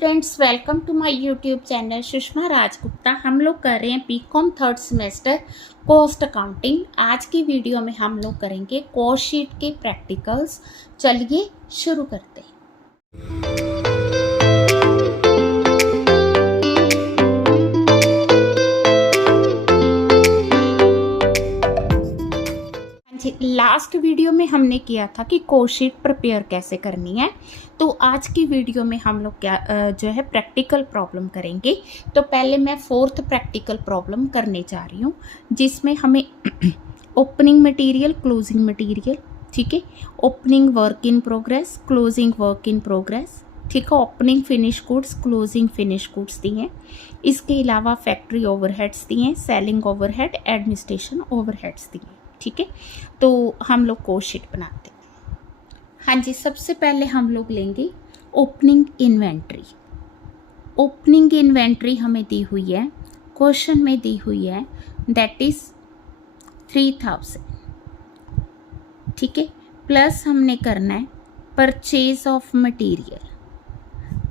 Students, welcome to my YouTube channel Sushma Rajgupta. हम लोग कर रहे हैं B Com third semester cost accounting. आज की वीडियो में हम लोग करेंगे कॉस्ट शीट के प्रैक्टिकल्स। चलिए शुरू करते हैं। लास्ट वीडियो में हमने किया था कि कॉस्ट शीट प्रिपेयर कैसे करनी है, तो आज की वीडियो में हम लोग क्या जो है प्रैक्टिकल प्रॉब्लम करेंगे। तो पहले मैं फोर्थ प्रैक्टिकल प्रॉब्लम करने जा रही हूँ, जिसमें हमें ओपनिंग मटेरियल, क्लोजिंग मटेरियल, ठीक है, opening work in progress, closing work in progress, ठीक है, opening finish goods, closing finish goods दी हैं। इसके अलावा फैक्ट्री ओवरहेड्स दिए हैं, सेलिंग ओवरहेड, एडमिनिस्ट्रेशन ओवरहेड्स दिए हैं, ठीक है। तो हम लोग कॉस्ट शीट बनाते हैं। हाँ जी, सबसे पहले हम लोग लेंगे ओपनिंग इन्वेंट्री। ओपनिंग इन्वेंट्री हमें दी हुई है, क्वेश्चन में दी हुई है, दैट इज 3000, ठीक है। प्लस हमने करना है purchase of material.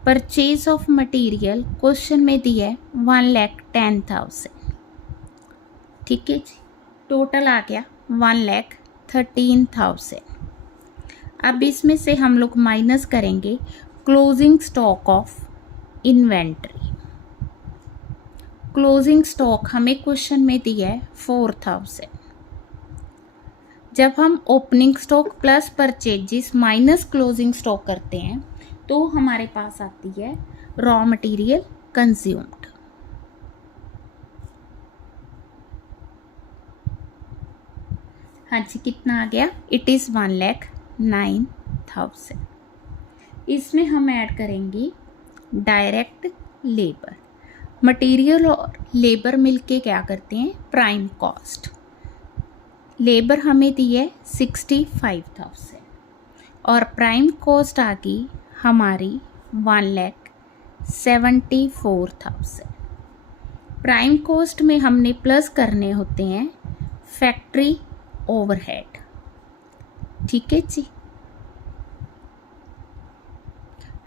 Purchase of material question में दी है 1,10,000, ठीक है जी। टोटल आ गया 1,13,000। अब इसमें से हम लोग माइनस करेंगे closing stock of inventory. Closing stock हमें क्वेश्चन में दिया है 4,000। जब हम opening stock plus purchases minus closing stock करते हैं तो हमारे पास आती है रॉ मटेरियल कंज्यूम्ड। हाँ जी, कितना आ गया? It is 1,09,000। इसमें हम ऐड करेंगे डायरेक्ट लेबर। मटेरियल और लेबर मिलके क्या करते हैं? Prime cost. लेबर हमें दी है 65,000 और प्राइम कॉस्ट आ गई हमारी 1,74,000। प्राइम कॉस्ट में हमने प्लस करने होते हैं फैक्ट्री ओवरहेड, ठीक है जी।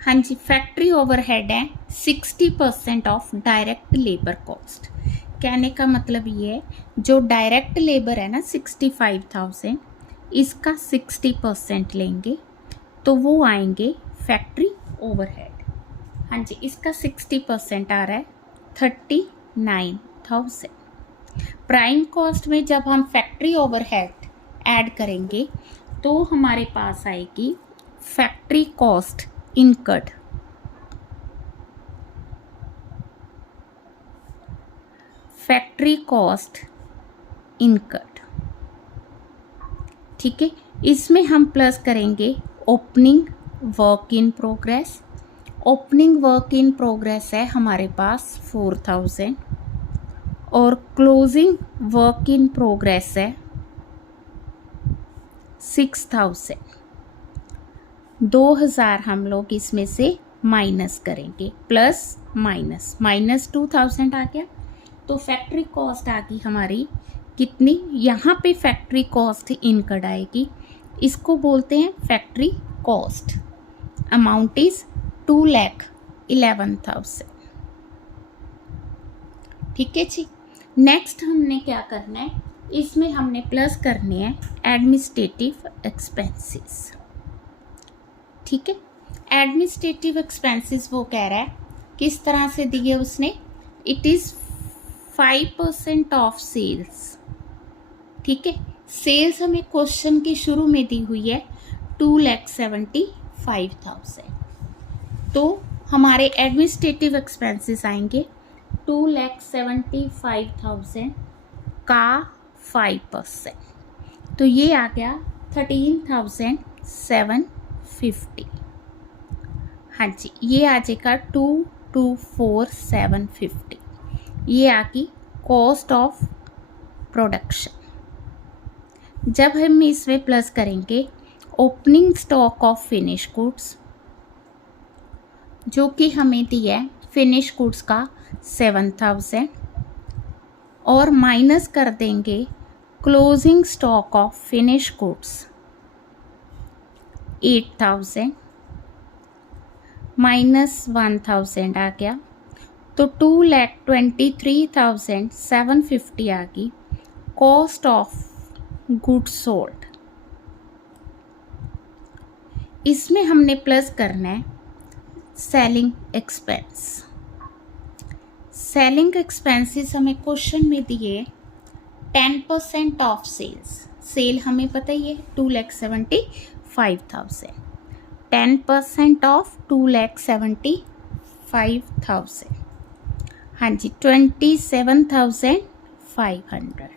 हाँ जी, फैक्ट्री ओवरहेड है 60% ऑफ डायरेक्ट लेबर कॉस्ट। कहने का मतलब ये है, जो डायरेक्ट लेबर है ना 65,000, इसका 60% लेंगे तो वो आएंगे फैक्ट्री ओवरहेड। हाँ जी, इसका 60% आ रहा है 39,000। प्राइम कॉस्ट में जब हम फैक्ट्री ओवरहेड ऐड करेंगे तो हमारे पास आएगी factory cost incurred. Factory cost incurred, ठीक है। इसमें हम प्लस करेंगे opening work in progress. Opening work in progress है हमारे पास 4,000 और क्लोजिंग वर्क इन प्रोग्रेस है 6,000। 2,000 हम लोग इसमें से माइनस करेंगे, प्लस माइनस माइनस 2,000 आ गया। तो फैक्ट्री कॉस्ट आ गई हमारी कितनी? यहाँ पे फैक्ट्री कॉस्ट इनकर्ड आएगी, इसको बोलते हैं फैक्ट्री कॉस्ट। अमाउंट इज 2,11,000, ठीक है जी। नेक्स्ट हमने क्या करना है, इसमें हमने प्लस करने हैं एडमिनिस्ट्रेटिव एक्सपेंसेस, ठीक है। एडमिनिस्ट्रेटिव एक्सपेंसेस वो कह रहा है किस तरह से दिए उसने, इट इज़ 5% ऑफ सेल्स, ठीक है। सेल्स हमें क्वेश्चन के शुरू में दी हुई है 2,75,000, तो हमारे एडमिनिस्ट्रेटिव एक्सपेंसेस आएंगे 2,75,000 का 5%, तो ये आ गया 13,750। हाँ जी, ये आ जाएगा 224,750। ये आ गई कॉस्ट ऑफ प्रोडक्शन। जब हम इसमें प्लस करेंगे opening stock of finish goods, जो कि हमें दिया है फिनिश गुड्स का 7,000, और माइनस कर देंगे closing stock of finish goods 8,000, -1000 आ गया, तो 2,23,750 आ गई कॉस्ट ऑफ गुड्स सोल्ड। इसमें हमने प्लस करना है सेलिंग एक्सपेंस। सेलिंग एक्सपेंसेस हमें क्वेश्चन में दिए 10% ऑफ सेल्स। सेल हमें पता ही है 2,75,000, 10% ऑफ 2,75,000, हाँ जी 27,500।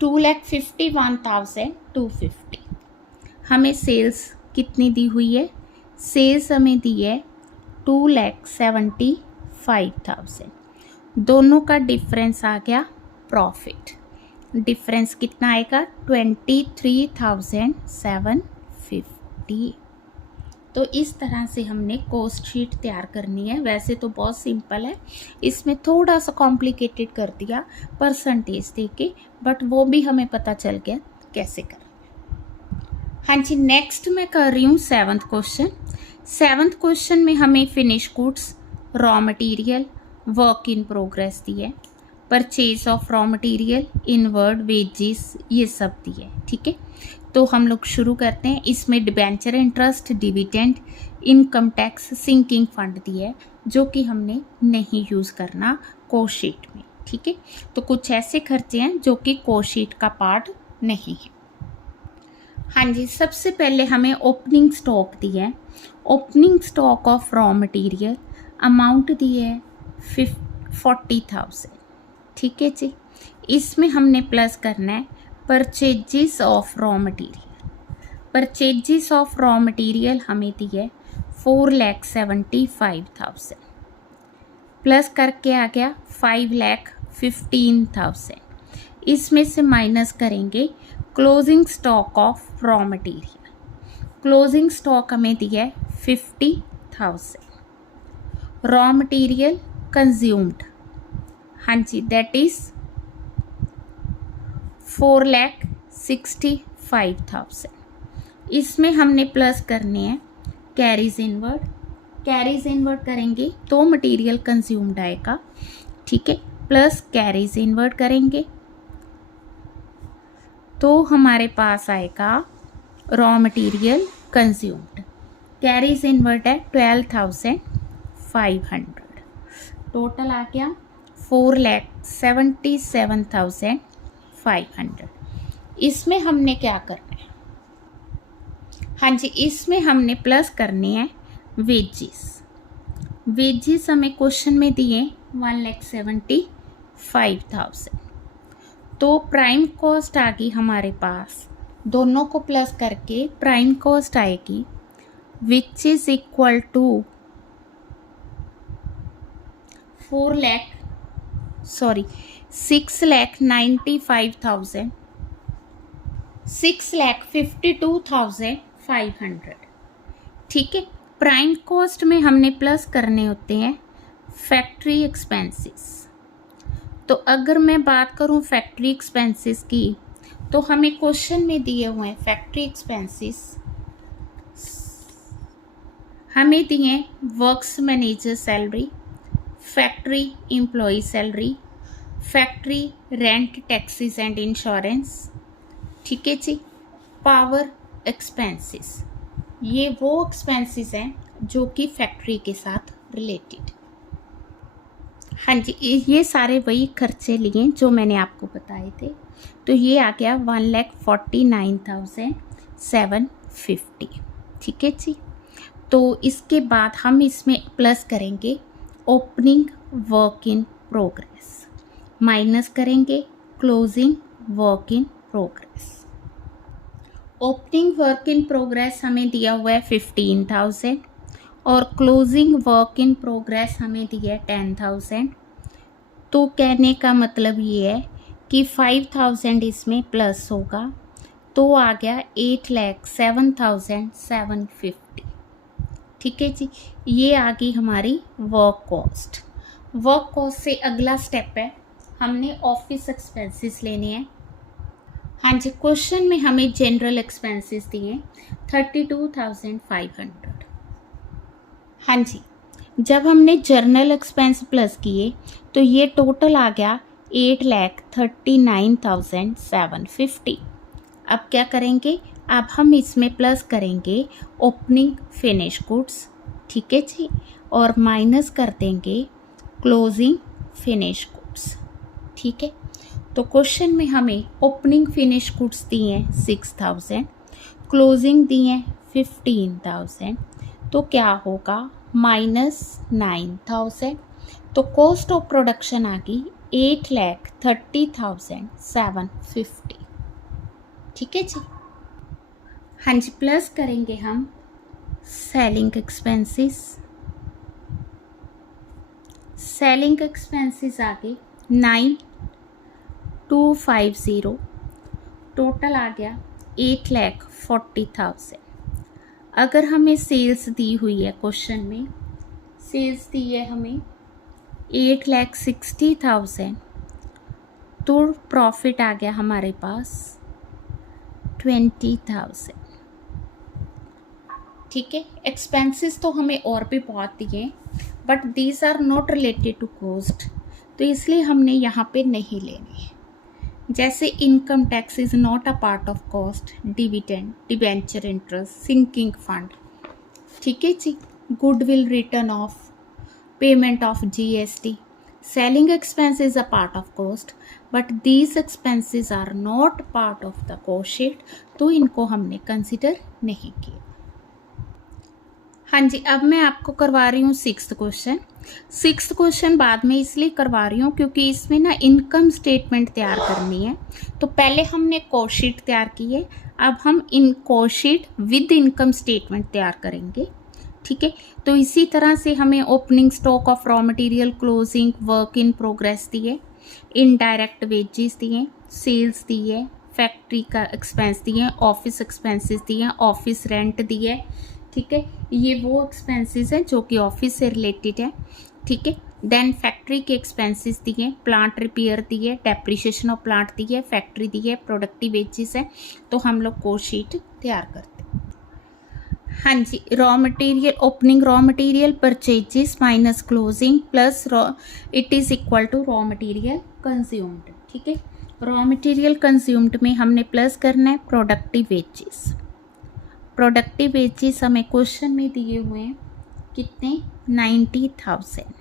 2,51,250 हमें सेल्स कितनी दी हुई है? सेल्स हमें दी है 2,75,000। दोनों का डिफरेंस आ गया प्रॉफिट। डिफरेंस कितना आएगा? 23,750। तो इस तरह से हमने कॉस्ट शीट तैयार करनी है। वैसे तो बहुत सिंपल है, इसमें थोड़ा सा कॉम्प्लिकेटेड कर दिया परसेंटेज दे के, बट वो भी हमें पता चल गया कैसे करें। हाँ जी, नेक्स्ट मैं कर रही हूँ 7th क्वेश्चन। 7th क्वेश्चन में हमें finish goods, raw material, work in progress दी है, purchase of raw material, inward, wages, ये सब दी है। ठीक है, तो हम लोग शुरू करते हैं। इसमें debenture interest, dividend, income tax, sinking fund दी है, जो कि हमने नहीं यूज़ करना कॉस्ट शीट में। ठीक है, तो कुछ ऐसे खर्चे हैं जो कि कॉस्ट शीट का पार्ट नहीं है। हाँ जी, सबसे पहले हमें ओपनिंग स्टॉक दी है। Opening stock of raw material amount दी है 40,000। ठीक है जी, इसमें हमने प्लस करना है purchases of raw material. Purchases of raw material हमें दी है 4,75,000, प्लस करके आ गया 5,15,000। इसमें से माइनस करेंगे closing stock of raw material. Closing stock हमें दिया है 50,000। रॉ मटेरियल कंज्यूम्ड, हाँ जी, दैट इज 4,65,000। इसमें हमने प्लस करने हैं कैरीज इनवर्ड। कैरीज इनवर्ड करेंगे तो मटेरियल कंज्यूम्ड आएगा। ठीक है, प्लस कैरीज इनवर्ड करेंगे तो हमारे पास आएगा raw material consumed. Carries inward है 12,500। टोटल आ गया 4,77,500। इसमें हमने क्या करना है? हाँ जी, इसमें हमने प्लस करने हैं वेजेस। वेजेस हमें क्वेश्चन में दिए 1,75,000। तो प्राइम कॉस्ट आ गई हमारे पास, दोनों को प्लस करके प्राइम कॉस्ट आएगी विच इज इक्वल टू 6,95,000, 6,52,500। ठीक है, प्राइम कॉस्ट में हमने प्लस करने होते हैं फैक्ट्री एक्सपेंसेस। तो अगर मैं बात करूं फैक्ट्री एक्सपेंसेस की, तो हमें क्वेश्चन में दिए हुए हैं फैक्ट्री एक्सपेंसेस हमें दिए works manager salary, factory employ salary, factory rent, taxes and insurance. ठीक है जी, पावर एक्सपेंसेस, ये वो एक्सपेंसेस हैं जो कि फैक्ट्री के साथ रिलेटेड। हाँ जी, ये सारे वही खर्चे लिए जो मैंने आपको बताए थे। तो ये आ गया 1,49,750। ठीक है जी, तो इसके बाद हम इसमें प्लस करेंगे opening work in progress, minus करेंगे closing work in progress. Opening work in progress हमें दिया हुआ है 15,000 और क्लोजिंग वर्क इन प्रोग्रेस हमें दिया है 10,000। तो कहने का मतलब ये है कि 5,000 इसमें प्लस होगा, तो आ गया 8,07,750। ठीक है जी, ये आ गई हमारी वर्क कॉस्ट। वर्क कॉस्ट से अगला स्टेप है, हमने ऑफिस एक्सपेंसेस लेने हैं। हाँ जी, क्वेश्चन में हमें जनरल एक्सपेंसेस दिए 32,500। हाँ जी, जब हमने जर्नल एक्सपेंस प्लस किए तो ये टोटल आ गया 8,39,750। अब क्या करेंगे, अब हम इसमें प्लस करेंगे ओपनिंग फिनिश गुड्स, ठीक है जी, और माइनस कर देंगे क्लोजिंग फिनिश गुड्स, ठीक है। तो क्वेश्चन में हमें ओपनिंग फिनिश गुड्स दिए हैं 6,000, क्लोजिंग दिए हैं 15,000, तो क्या होगा -9,000। तो कॉस्ट ऑफ प्रोडक्शन आ गई 8,30,750, ठीक है जी। हाँ जी, प्लस करेंगे हम सेलिंग एक्सपेंसेस। सेलिंग एक्सपेंसेस आ गए 9,250, टोटल आ गया 8,40,000। अगर हमें सेल्स दी हुई है, क्वेश्चन में सेल्स दी है हमें 8,60,000, तो प्रॉफिट आ गया हमारे पास 20,000, ठीक है। एक्सपेंसेस तो हमें और भी बहुत दिए, but these are not related to cost, तो इसलिए हमने यहाँ पे नहीं लेने हैं। जैसे income tax is not a part of cost, dividend, debenture interest, sinking fund, ठीक है जी, goodwill return of, payment of GST, selling expense is a part of cost, but these expenses are not part of the cost sheet, तो इनको हमने consider नहीं किया। हाँ जी, अब मैं आपको करवा रही हूँ सिक्स्थ क्वेश्चन। सिक्स्थ क्वेश्चन बाद में इसलिए करवा रही हूँ क्योंकि इसमें ना इनकम स्टेटमेंट तैयार करनी है। तो पहले हमने कॉस्ट शीट तैयार की है, अब हम in cost sheet with income statement तैयार करेंगे, ठीक है। तो इसी तरह से हमें opening stock of raw material, closing, work in progress दिए, इनडायरेक्ट वेजेस दिए, सेल्स दिए, फैक्ट्री का एक्सपेंस दिए, ऑफिस एक्सपेंसेस दिए, ऑफिस रेंट दिए, ठीक है। ये वो एक्सपेंसेस हैं जो कि ऑफिस से रिलेटेड है, ठीक है। देन फैक्ट्री के एक्सपेंसेस दिए, प्लांट रिपेयर दिए, डेप्रिसिएशन ऑफ प्लांट दिए, फैक्ट्री दिए, प्रोडक्टिव वेजेस है। तो हम लोग कॉस्ट शीट तैयार करते हैं। हाँ जी, raw material, opening raw material purchases minus closing plus raw, it is equal to raw material consumed, ठीक है। रॉ मटेरियल कंज्यूम्ड में हमने प्लस करना है प्रोडक्टिव वेजेस। प्रोडक्टिव वेजेस हमें क्वेश्चन में दिए हुए हैं कितने, 90,000।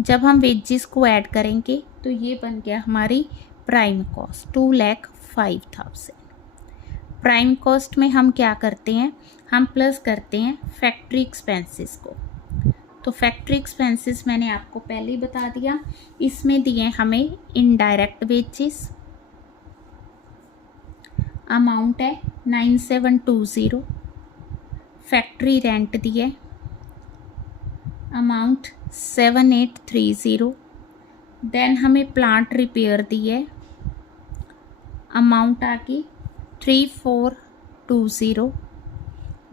जब हम वेजेस को ऐड करेंगे तो ये बन गया हमारी प्राइम कॉस्ट 2,05,000। प्राइम कॉस्ट में हम क्या करते हैं, हम प्लस करते हैं फैक्ट्री एक्सपेंसेस को। तो फैक्ट्री एक्सपेंसेस मैंने आपको पहले ही बता दिया, इसमें दिए हमें इनडायरेक्ट वेजेस, अमाउंट है 9720, फैक्ट्री रेंट दिए अमाउंट 7830, देन हमें प्लांट रिपेयर दिए, अमाउंट आ गई 3420,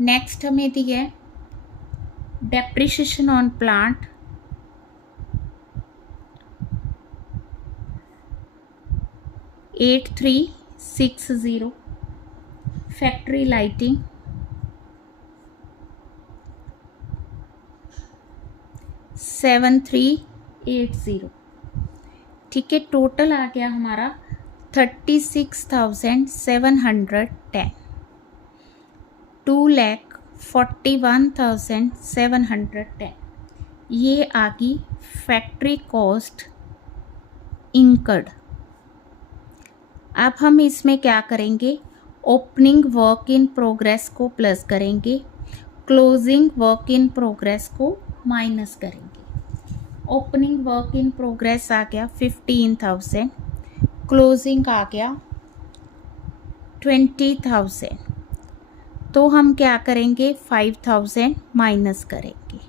नेक्स्ट हमें दिए depreciation on plant 8360, factory lighting 7380, ठीक है। टोटल आ गया हमारा 36,710, 2,41,710, ये आ गई फैक्ट्री कॉस्ट इंकर्ड। अब हम इसमें क्या करेंगे, ओपनिंग वर्क इन प्रोग्रेस को प्लस करेंगे, क्लोजिंग वर्क इन प्रोग्रेस को माइनस करेंगे। ओपनिंग वर्क इन प्रोग्रेस आ गया 15,000, क्लोजिंग आ गया 20,000, तो हम क्या करेंगे 5,000 माइनस करेंगे,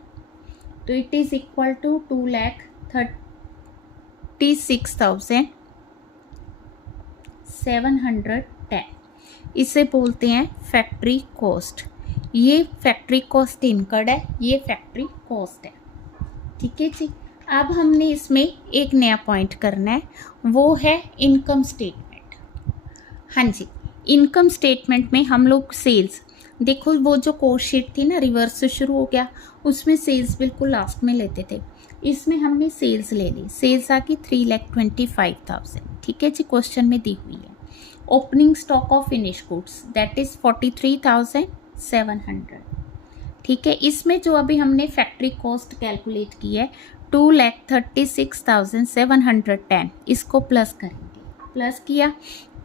तो इट इज इक्वल टू 2,36,710। इसे बोलते हैं फैक्ट्री कॉस्ट। ये फैक्ट्री कॉस्ट इनकर्ड है, ये फैक्ट्री कॉस्ट है, ठीक है जी। अब हमने इसमें एक नया पॉइंट करना है, वो है इनकम स्टेटमेंट। हाँ जी, इनकम स्टेटमेंट में हम लोग सेल्स, देखो वो जो कोस्ट शीट थी ना रिवर्स से शुरू हो गया, उसमें सेल्स बिल्कुल लास्ट में लेते थे, इसमें हमने सेल्स ले ली, सेल्स आ गई 3,25,000। ठीक है जी, क्वेश्चन में दी हुई है। Opening stock of finish goods that is 43,700। ठीक है, इसमें जो अभी हमने फैक्ट्री कॉस्ट कैलकुलेट की है 2,36,710, इसको प्लस करेंगे, प्लस किया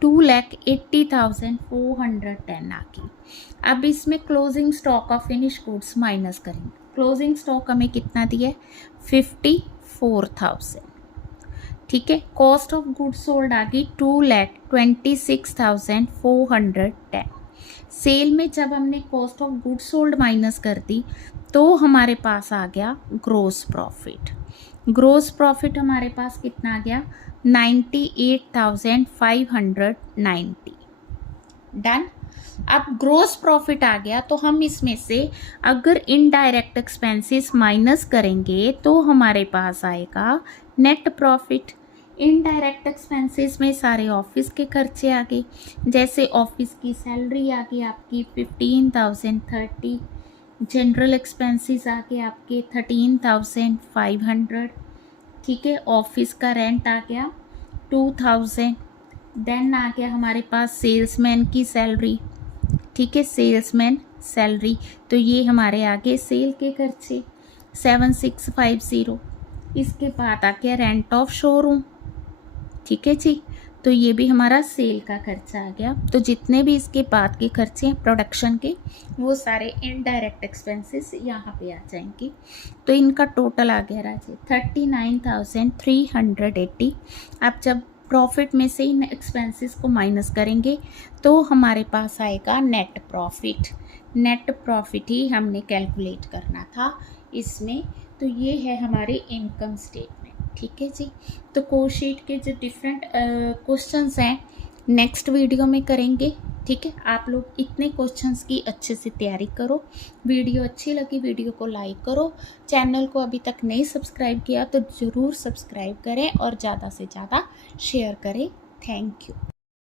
2,80,410 आ गई। अब इसमें closing stock of finish goods minus करेंगे, क्लोजिंग स्टॉक हमें कितना दिया है 54,000। ठीक है, कॉस्ट ऑफ गुड्स सोल्ड आ गई 2,26,410। सेल में जब हमने cost of goods sold minus कर दी तो हमारे पास आ गया ग्रोस प्रॉफिट। ग्रोस प्रॉफिट हमारे पास कितना आ गया 98,590। डन। अब ग्रोस प्रॉफिट आ गया तो हम इसमें से अगर इनडायरेक्ट एक्सपेंसेस माइनस करेंगे तो हमारे पास आएगा नेट प्रॉफिट। इनडायरेक्ट एक्सपेंसेस में सारे ऑफिस के खर्चे आ गए, जैसे ऑफिस की सैलरी आ गई आपकी 15,030, जनरल एक्सपेंसेस आ गए आपके 13,500। ठीक है, ऑफिस का रेंट आ गया 2,000। देन आ गया हमारे पास सेल्समैन की सैलरी। ठीक है, सेल्समैन सैलरी, तो ये हमारे आगे सेल के खर्चे 7,650। इसके बाद आ गया रेंट ऑफ शोरूम। ठीक है जी, तो ये भी हमारा सेल का खर्चा आ गया। तो जितने भी इसके बाद के खर्चे हैं प्रोडक्शन के, वो सारे इनडायरेक्ट एक्सपेंसेस यहाँ पे आ जाएंगे। तो इनका टोटल आ गया राजे 39,380। अब जब प्रॉफिट में से इन एक्सपेंसेस को माइनस करेंगे तो हमारे पास आएगा नेट प्रॉफिट। नेट प्रॉफिट ही हमने कैलकुलेट करना था इसमें। तो ये है हमारे इनकम स्टेटमेंट। ठीक है जी, तो कोस्ट शीट के जो डिफरेंट क्वेश्चंस हैं नेक्स्ट वीडियो में करेंगे। ठीक है, आप लोग इतने क्वेश्चंस की अच्छे से तैयारी करो। वीडियो अच्छी लगी वीडियो को लाइक करो, चैनल को अभी तक नहीं सब्सक्राइब किया तो ज़रूर सब्सक्राइब करें और ज़्यादा से ज़्यादा शेयर करें। Thank you.